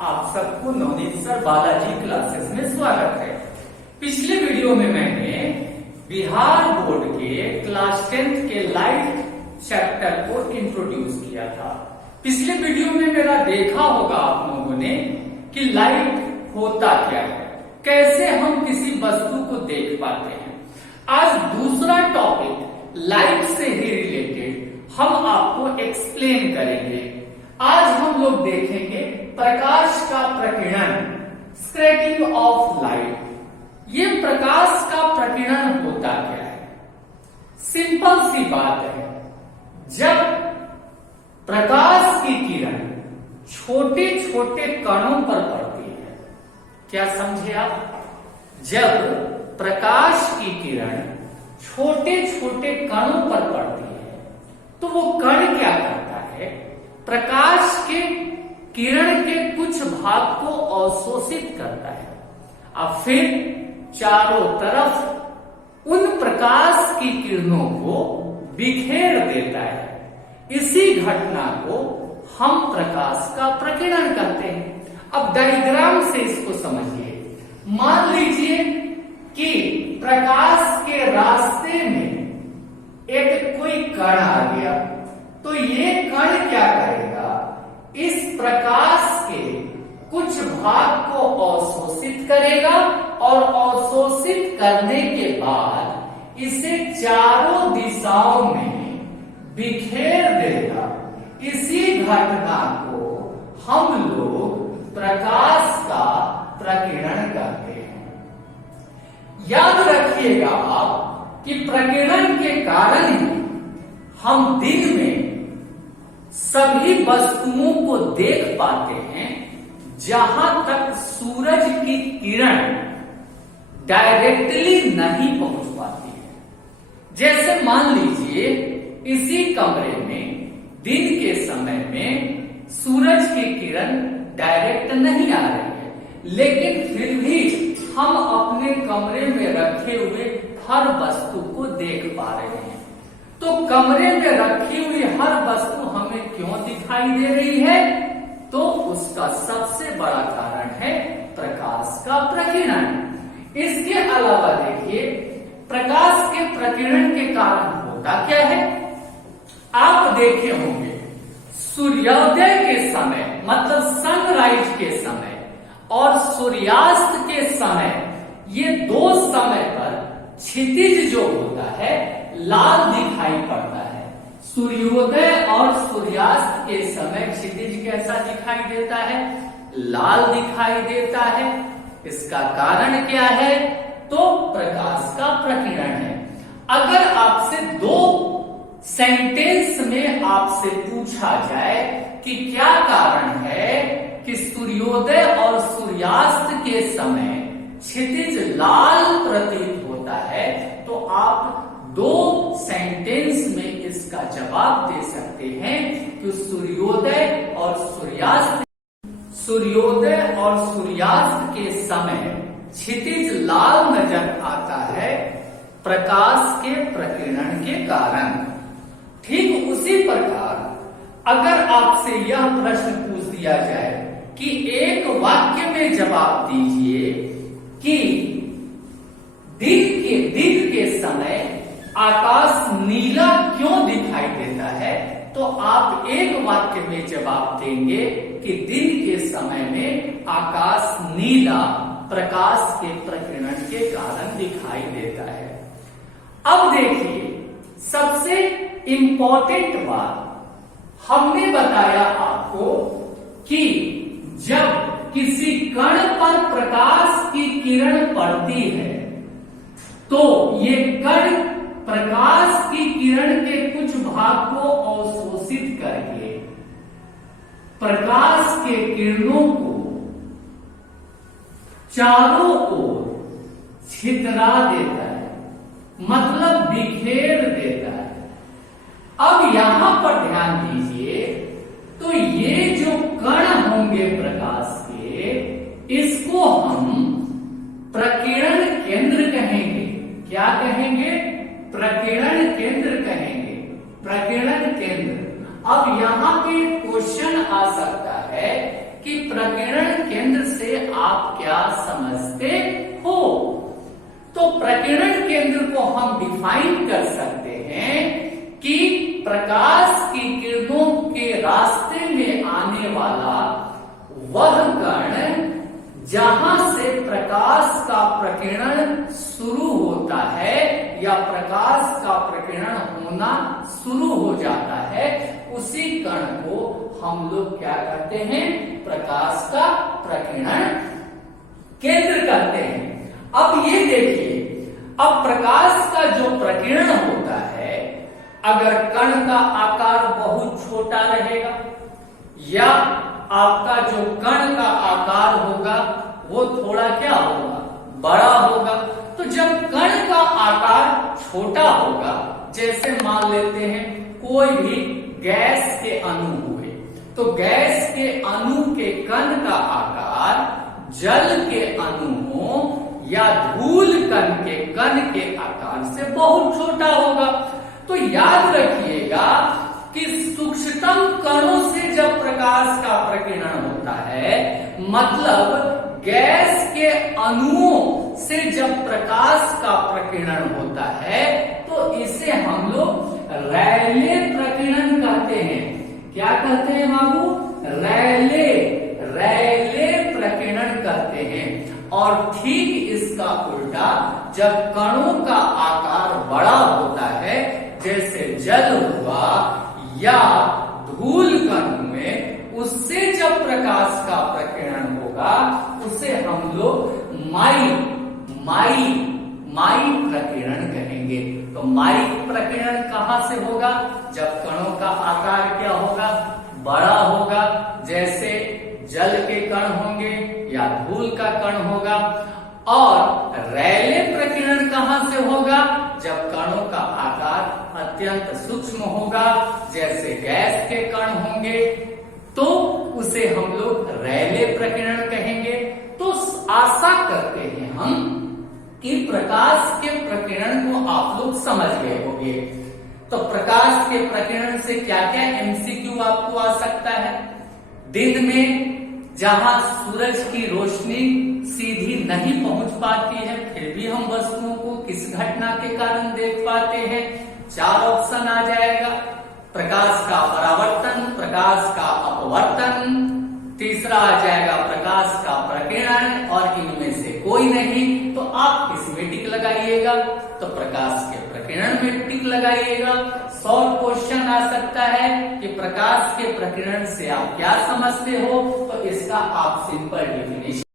आप सबको Navneet sir Balaji classes में स्वागत है। पिछले वीडियो में मैंने बिहार बोर्ड के क्लास 10th के लाइट चैप्टर को इंट्रोड्यूस किया था। पिछले वीडियो में मेरा देखा होगा आप लोगों ने कि लाइट होता क्या है, कैसे हम किसी वस्तु को देख पाते हैं। आज दूसरा टॉपिक लाइट से ही रिलेटेड हम आपको एक्सप्लेन करेंगे। आज हम लोग देखेंगे प्रकाश का प्रकीर्णन, स्कैटरिंग ऑफ लाइट। ये प्रकाश का प्रकीर्णन होता क्या है? सिंपल सी बात है, जब प्रकाश की किरण छोटे छोटे कणों पर पड़ती है, क्या समझे आप? जब प्रकाश की किरण छोटे छोटे कणों पर पड़ती है तो वो कण क्या करता है, प्रकाश के किरण के कुछ भाग को अवशोषित करता है और फिर चारों तरफ उन प्रकाश की किरणों को बिखेर देता है। इसी घटना को हम प्रकाश का प्रकीर्णन करते हैं। अब डायग्राम से इसको समझिए। मान लीजिए कि प्रकाश के रास्ते में एक कोई कण आ गया, तो ये कण क्या करेगा, इस प्रकाश के कुछ भाग को अवशोषित करेगा और अवशोषित करने के बाद इसे चारों दिशाओं में बिखेर देगा। इसी घटना को हम लोग प्रकाश का प्रकीर्णन करते हैं। याद रखिएगा आप कि प्रकीर्णन के कारण ही हम दिन में सभी वस्तुओं को देख पाते हैं जहां तक सूरज की किरण डायरेक्टली नहीं पहुंच पाती है। जैसे मान लीजिए इसी कमरे में दिन के समय में सूरज की किरण डायरेक्ट नहीं आ रही है, लेकिन फिर भी हम अपने कमरे में रखे हुए हर वस्तु को देख पा रहे हैं। तो कमरे में रखी हुई हर वस्तु हमें क्यों दिखाई दे रही है? तो उसका सबसे बड़ा कारण है प्रकाश का प्रकीर्णन। इसके अलावा देखिए, प्रकाश के प्रकीर्णन के कारण होता क्या है? आप देखे होंगे सूर्योदय के समय, मतलब सनराइज के समय और सूर्यास्त के समय, ये दो समय पर क्षितिज जो होता है लाल दिखाई पड़ता है। सूर्योदय और सूर्यास्त के समय क्षितिज कैसा दिखाई देता है? लाल दिखाई देता है। इसका कारण क्या है? तो प्रकाश का प्रकीर्णन है। अगर आपसे दो सेंटेंस में आपसे पूछा जाए कि क्या कारण है कि सूर्योदय और सूर्यास्त के समय क्षितिज लाल प्रतीत होता है, तो आप दो सेंटेंस में इसका जवाब दे सकते हैं कि सूर्योदय और सूर्यास्त के समय क्षितिज लाल नजर आता है प्रकाश के प्रकीर्णन के कारण। ठीक उसी प्रकार अगर आपसे यह प्रश्न पूछ दिया जाए कि एक वाक्य में जवाब दीजिए कि दिन के समय आकाश नीला क्यों दिखाई देता है, तो आप एक वाक्य में जवाब देंगे कि दिन के समय में आकाश नीला प्रकाश के प्रकीर्णन के कारण दिखाई देता है। अब देखिए, सबसे इंपॉर्टेंट बात हमने बताया आपको कि जब किसी कण पर प्रकाश की किरण पड़ती है तो ये कण प्रकाश की किरण के कुछ भाग को अवशोषित करके प्रकाश के किरणों को चारों ओर छितरा देता है, मतलब बिखेर देता है। अब यहां पर ध्यान दीजिए, तो ये जो कण होंगे प्रकाश के, इसको हम प्रकीर्णन केंद्र कहेंगे। क्या कहेंगे? प्रकीर्णन केंद्र कहेंगे। प्रकीर्णन केंद्र। अब यहाँ पे क्वेश्चन आ सकता है कि प्रकीर्णन आप क्या समझते हो। तो प्रकीर्णन केंद्र को हम डिफाइन कर सकते हैं कि प्रकाश की किरणों के रास्ते में आने वाला वह कण जहां से प्रकाश का प्रकीर्णन शुरू होता है या प्रकाश का प्रकीर्णन होना शुरू हो जाता है, उसी कण को हम लोग क्या कहते हैं, प्रकाश का प्रकीर्णन केंद्र कहते हैं। अब ये देखिए, अब प्रकाश का जो प्रकीर्णन होता है, अगर कण का आकार बहुत छोटा रहेगा या आपका जो कण का आकार होगा वो थोड़ा क्या होगा, बड़ा होगा। तो जब कण का आकार छोटा होगा, जैसे मान लेते हैं कोई भी गैस के अणु हुए, तो गैस के अणु के कण का आकार जल के अणुओं या धूल कण के आकार से बहुत छोटा होगा। तो याद रखिएगा कि सूक्ष्मतम कणों से जब प्रकाश का प्रकीर्णन होता है, मतलब गैस के अणुओं से जब प्रकाश का प्रकीर्णन होता है, तो इसे हम लोग रैले प्रकीर्णन कहते हैं। क्या कहते हैं बाबू, रैले प्रकीर्णन कहते हैं। और ठीक इसका उल्टा, जब कणों का आकार बड़ा होता है, जैसे जल हुआ या धूल कण में, उससे जब प्रकाश का प्रकीर्णन होगा, उसे हम लोग माई प्रकीर्णन कहेंगे। तो माई प्रकीर्णन कहां से होगा, जब कणों का आकार क्या होगा, बड़ा होगा, जैसे जल के कण होंगे या धूल का कण होगा। और रैले प्रकीर्णन कहां से होगा, जब कणों का आकार अत्यंत सूक्ष्म होगा, जैसे गैस के कण होंगे, तो उसे हम लोग रैले प्रकीर्णन कहेंगे। तो आशा करते हैं हम कि प्रकाश के प्रकीर्णन को आप लोग समझ गए होंगे। तो प्रकाश के प्रकीर्णन से क्या क्या एमसीक्यू आपको आ सकता है। दिन में जहां सूरज की रोशनी सीधी नहीं पहुंच पाती है, फिर भी हम वस्तुओं को किस घटना के कारण देख पाते हैं, 4 ऑप्शन आ जाएगा। प्रकाश का परावर्तन, प्रकाश का अपवर्तन, तीसरा आ जाएगा प्रकाश का प्रकीर्णन, और इनमें से कोई नहीं। तो आप किसमें टिक लगाइएगा, तो प्रकाश के प्रकीर्णन में टिक लगाइएगा। शॉर्ट क्वेश्चन आ सकता है कि प्रकाश के प्रकीर्णन से आप क्या समझते हो, तो इसका आप सिंपल डेफिनेशन